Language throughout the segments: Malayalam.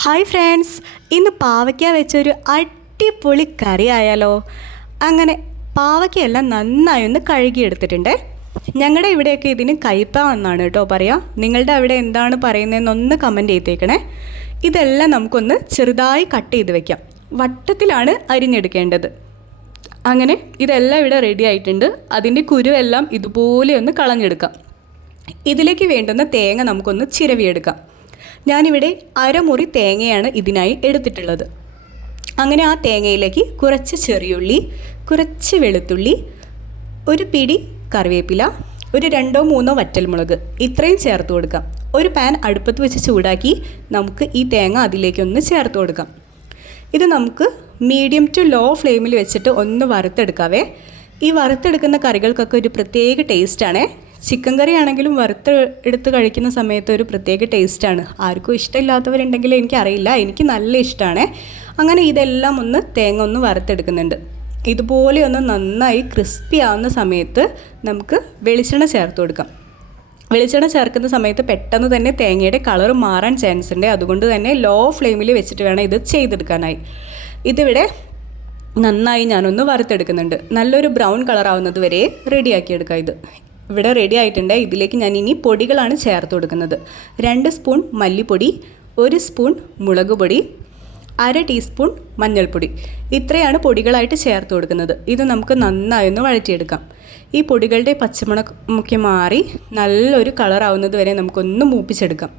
ഹായ് ഫ്രണ്ട്സ്, ഇന്ന് പാവയ്ക്ക വെച്ചൊരു അടിപൊളി കറി ആയാലോ. അങ്ങനെ പാവയ്ക്കയെല്ലാം നന്നായി ഒന്ന് കഴുകിയെടുത്തിട്ടുണ്ട്. ഞങ്ങളുടെ ഇവിടെയൊക്കെ ഇതിന് കയ്പ എന്നാണ് കേട്ടോ പറയാം. നിങ്ങളുടെ അവിടെ എന്താണ് പറയുന്നതെന്നൊന്ന് കമൻറ്റ് ചെയ്തേക്കണേ. ഇതെല്ലാം നമുക്കൊന്ന് ചെറുതായി കട്ട് ചെയ്ത് വെക്കാം. വട്ടത്തിലാണ് അരിഞ്ഞെടുക്കേണ്ടത്. അങ്ങനെ ഇതെല്ലാം ഇവിടെ റെഡി ആയിട്ടുണ്ട്. അതിൻ്റെ കുരുവെല്ലാം ഇതുപോലെ ഒന്ന് കളഞ്ഞെടുക്കാം. ഇതിലേക്ക് വേണ്ടുന്ന തേങ്ങ നമുക്കൊന്ന് ചിരവിയെടുക്കാം. ഞാനിവിടെ അരമുറി തേങ്ങയാണ് ഇതിനായി എടുത്തിട്ടുള്ളത്. അങ്ങനെ ആ തേങ്ങയിലേക്ക് കുറച്ച് ചെറിയുള്ളി, കുറച്ച് വെളുത്തുള്ളി, ഒരു പിടി കറിവേപ്പില, ഒരു 2-3 വറ്റൽമുളക് ഇത്രയും ചേർത്ത് കൊടുക്കാം. ഒരു പാൻ അടുപ്പത്ത് വെച്ച് ചൂടാക്കി നമുക്ക് ഈ തേങ്ങ അതിലേക്കൊന്ന് ചേർത്ത് കൊടുക്കാം. ഇത് നമുക്ക് മീഡിയം ടു ലോ ഫ്ലെയിമിൽ വെച്ചിട്ട് ഒന്ന് വറുത്തെടുക്കാവേ. ഈ വറുത്തെടുക്കുന്ന കറികൾക്കൊക്കെ ഒരു പ്രത്യേക ടേസ്റ്റാണേ. ചിക്കൻ കറി ആണെങ്കിലും എടുത്ത് കഴിക്കുന്ന സമയത്ത് ഒരു പ്രത്യേക ടേസ്റ്റാണ്. ആർക്കും ഇഷ്ടമില്ലാത്തവരുണ്ടെങ്കിൽ എനിക്കറിയില്ല, എനിക്ക് നല്ല ഇഷ്ടമാണ്. അങ്ങനെ ഇതെല്ലാം ഒന്ന് തേങ്ങ ഒന്ന് വറുത്തെടുക്കുന്നുണ്ട്. ഇതുപോലെ ഒന്ന് നന്നായി ക്രിസ്പി ആവുന്ന സമയത്ത് നമുക്ക് വെളിച്ചെണ്ണ ചേർത്ത് കൊടുക്കാം. വെളിച്ചെണ്ണ ചേർക്കുന്ന സമയത്ത് പെട്ടെന്ന് തന്നെ തേങ്ങയുടെ കളർ മാറാൻ ചാൻസ് ഉണ്ട്. അതുകൊണ്ട് തന്നെ ലോ ഫ്ലെയിമിൽ വെച്ചിട്ട് വേണം ഇത് ചെയ്തെടുക്കാനായി. ഇതിവിടെ നന്നായി ഞാനൊന്ന് വറുത്തെടുക്കുന്നുണ്ട്. നല്ലൊരു ബ്രൗൺ കളർ ആവുന്നത് വരെ റെഡിയാക്കിയെടുക്കാം. ഇത് ഇവിടെ റെഡി ആയിട്ടുണ്ട്. ഇതിലേക്ക് ഞാൻ ഇനി പൊടികളാണ് ചേർത്ത് കൊടുക്കുന്നത്. 2 സ്പൂൺ മല്ലിപ്പൊടി, 1 സ്പൂൺ മുളക് പൊടി, 1/2 ടീസ്പൂൺ മഞ്ഞൾപ്പൊടി. ഇത്രയാണ് പൊടികളായിട്ട് ചേർത്ത് കൊടുക്കുന്നത്. ഇത് നമുക്ക് നന്നായി ഒന്ന് വഴറ്റിയെടുക്കാം. ഈ പൊടികളുടെ പച്ചമണമൊക്കെ മാറി നല്ലൊരു കളറാവുന്നത് വരെ നമുക്കൊന്ന് മൂപ്പിച്ചെടുക്കാം.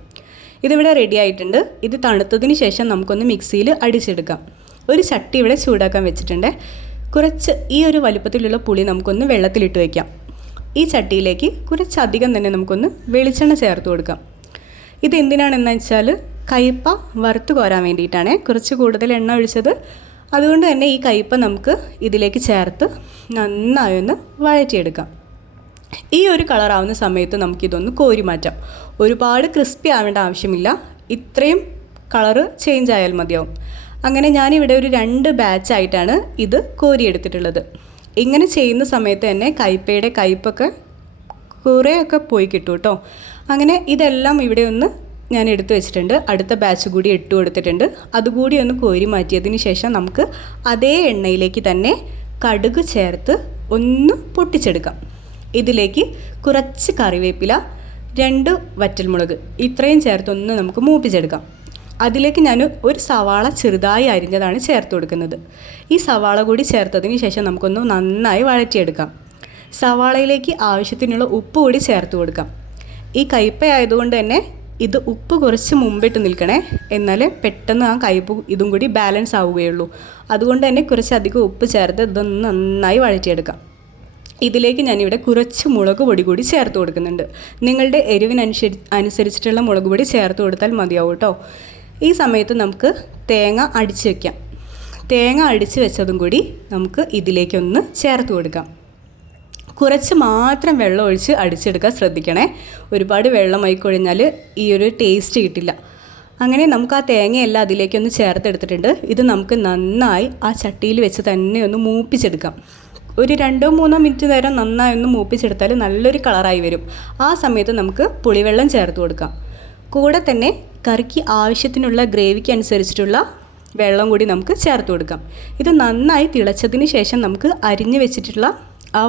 ഇതിവിടെ റെഡി ആയിട്ടുണ്ട്. ഇത് തണുത്തതിന് ശേഷം നമുക്കൊന്ന് മിക്സിയിൽ അടിച്ചെടുക്കാം. ഒരു ചട്ടി ഇവിടെ ചൂടാക്കാൻ വെച്ചിട്ടുണ്ട്. കുറച്ച് ഈ ഒരു വലുപ്പത്തിലുള്ള പുളി നമുക്കൊന്ന് വെള്ളത്തിലിട്ട് വയ്ക്കാം. ഈ ചട്ടിയിലേക്ക് കുറച്ചധികം തന്നെ നമുക്കൊന്ന് വെളിച്ചെണ്ണ ചേർത്ത് കൊടുക്കാം. ഇത് എന്തിനാണെന്ന് വെച്ചാൽ കയ്പ വറുത്ത് കോരാൻ വേണ്ടിയിട്ടാണ് കുറച്ച് കൂടുതൽ എണ്ണ ഒഴിച്ചത്. അതുകൊണ്ട് തന്നെ ഈ കയ്പ നമുക്ക് ഇതിലേക്ക് ചേർത്ത് നന്നായി ഒന്ന് വഴറ്റിയെടുക്കാം. ഈ ഒരു കളറാവുന്ന സമയത്ത് നമുക്കിതൊന്ന് കോരി മാറ്റാം. ഒരുപാട് ക്രിസ്പി ആവേണ്ട ആവശ്യമില്ല. ഇത്രയും കളറ് ചേഞ്ച് ആയാൽ മതിയാവും. അങ്ങനെ ഞാനിവിടെ ഒരു 2 ബാച്ചായിട്ടാണ് ഇത് കോരിയെടുത്തിട്ടുള്ളത്. ഇങ്ങനെ ചെയ്യുന്ന സമയത്ത് തന്നെ കയ്പയുടെ കയ്പൊക്കെ കുറേയൊക്കെ പോയി കിട്ടും കേട്ടോ. അങ്ങനെ ഇതെല്ലാം ഇവിടെ ഒന്ന് ഞാൻ എടുത്തു വെച്ചിട്ടുണ്ട്. അടുത്ത ബാച്ച് കൂടി ഇട്ട് കൊടുത്തിട്ടുണ്ട്. അതുകൂടി ഒന്ന് കോരി മാറ്റിയതിന് ശേഷം നമുക്ക് അതേ എണ്ണയിലേക്ക് തന്നെ കടുക് ചേർത്ത് ഒന്ന് പൊട്ടിച്ചെടുക്കാം. ഇതിലേക്ക് കുറച്ച് കറിവേപ്പില, 2 വറ്റൽമുളക് ഇത്രയും ചേർത്തൊന്ന് നമുക്ക് മൂപ്പിച്ചെടുക്കാം. അതിലേക്ക് ഞാൻ ഒരു സവാള ചെറുതായി അരിഞ്ഞതാണ് ചേർത്ത് കൊടുക്കുന്നത്. ഈ സവാള കൂടി ചേർത്തതിന് ശേഷം നമുക്കൊന്ന് നന്നായി വഴറ്റിയെടുക്കാം. സവാളയിലേക്ക് ആവശ്യത്തിനുള്ള ഉപ്പ് കൂടി ചേർത്ത് കൊടുക്കാം. ഈ കയ്പ ആയതുകൊണ്ട് തന്നെ ഇത് ഉപ്പ് കുറച്ച് മുമ്പിട്ട് നിൽക്കണേ, എന്നാലേ പെട്ടെന്ന് ആ കയ്പ് ഇതും കൂടി ബാലൻസ് ആവുകയുള്ളൂ. അതുകൊണ്ട് തന്നെ കുറച്ചധികം ഉപ്പ് ചേർത്ത് ഇതൊന്ന് നന്നായി വഴറ്റിയെടുക്കാം. ഇതിലേക്ക് ഞാനിവിടെ കുറച്ച് മുളക് പൊടി കൂടി ചേർത്ത് കൊടുക്കുന്നുണ്ട്. നിങ്ങളുടെ എരിവിനനുസരിച്ചിട്ടുള്ള മുളക് പൊടി ചേർത്ത് കൊടുത്താൽ മതിയാവും കേട്ടോ. ഈ സമയത്ത് നമുക്ക് തേങ്ങ അടിച്ച് വയ്ക്കാം. തേങ്ങ അടിച്ച് വെച്ചതും കൂടി നമുക്ക് ഇതിലേക്കൊന്ന് ചേർത്ത് കൊടുക്കാം. കുറച്ച് മാത്രം വെള്ളം ഒഴിച്ച് അടിച്ചെടുക്കാൻ ശ്രദ്ധിക്കണേ. ഒരുപാട് വെള്ളമായി കഴിഞ്ഞാൽ ഈ ഒരു ടേസ്റ്റ് കിട്ടില്ല. അങ്ങനെ നമുക്ക് ആ തേങ്ങയെല്ലാം അതിലേക്കൊന്ന് ചേർത്തെടുത്തിട്ടുണ്ട്. ഇത് നമുക്ക് നന്നായി ആ ചട്ടിയിൽ വെച്ച് തന്നെ ഒന്ന് മൂപ്പിച്ചെടുക്കാം. ഒരു 2-3 മിനിറ്റ് നേരം നന്നായി ഒന്ന് മൂപ്പിച്ചെടുത്താൽ നല്ലൊരു കളറായി വരും. ആ സമയത്ത് നമുക്ക് പുളിവെള്ളം ചേർത്ത് കൊടുക്കാം. കൂടെ തന്നെ കറിക്ക് ആവശ്യത്തിനുള്ള ഗ്രേവിക്ക് അനുസരിച്ചിട്ടുള്ള വെള്ളം കൂടി നമുക്ക് ചേർത്ത് കൊടുക്കാം. ഇത് നന്നായി തിളച്ചതിന് ശേഷം നമുക്ക് അരിഞ്ഞ് വെച്ചിട്ടുള്ള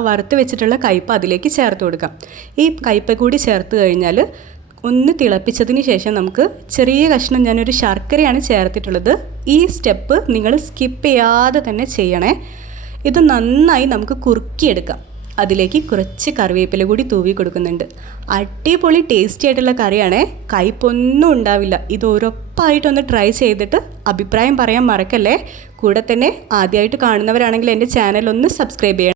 വറുത്ത് വെച്ചിട്ടുള്ള കയ്പ അതിലേക്ക് ചേർത്ത് കൊടുക്കാം. ഈ കയ്പ കൂടി ചേർത്ത് കഴിഞ്ഞാൽ ഒന്ന് തിളപ്പിച്ചതിന് ശേഷം നമുക്ക് ചെറിയ കഷ്ണം ഞാനൊരു ശർക്കരയാണ് ചേർത്തിട്ടുള്ളത്. ഈ സ്റ്റെപ്പ് നിങ്ങൾ സ്കിപ്പ് ചെയ്യാതെ തന്നെ ചെയ്യണേ. ഇത് നന്നായി നമുക്ക് കുറുക്കിയെടുക്കാം. അതിലേക്ക് കുറച്ച് കറിവേപ്പില കൂടി തൂവി കൊടുക്കുന്നുണ്ട്. അടിപൊളി ടേസ്റ്റി ആയിട്ടുള്ള കറിയാണേ. കയ്പൊന്നും ഉണ്ടാവില്ല. ഇത് ഉറപ്പായിട്ടൊന്ന് ട്രൈ ചെയ്തിട്ട് അഭിപ്രായം പറയാൻ മറക്കല്ലേ. കൂടെ തന്നെ ആദ്യമായിട്ട് കാണുന്നവരാണെങ്കിൽ എൻ്റെ ചാനൽ ഒന്ന് സബ്സ്ക്രൈബ് ചെയ്യണം.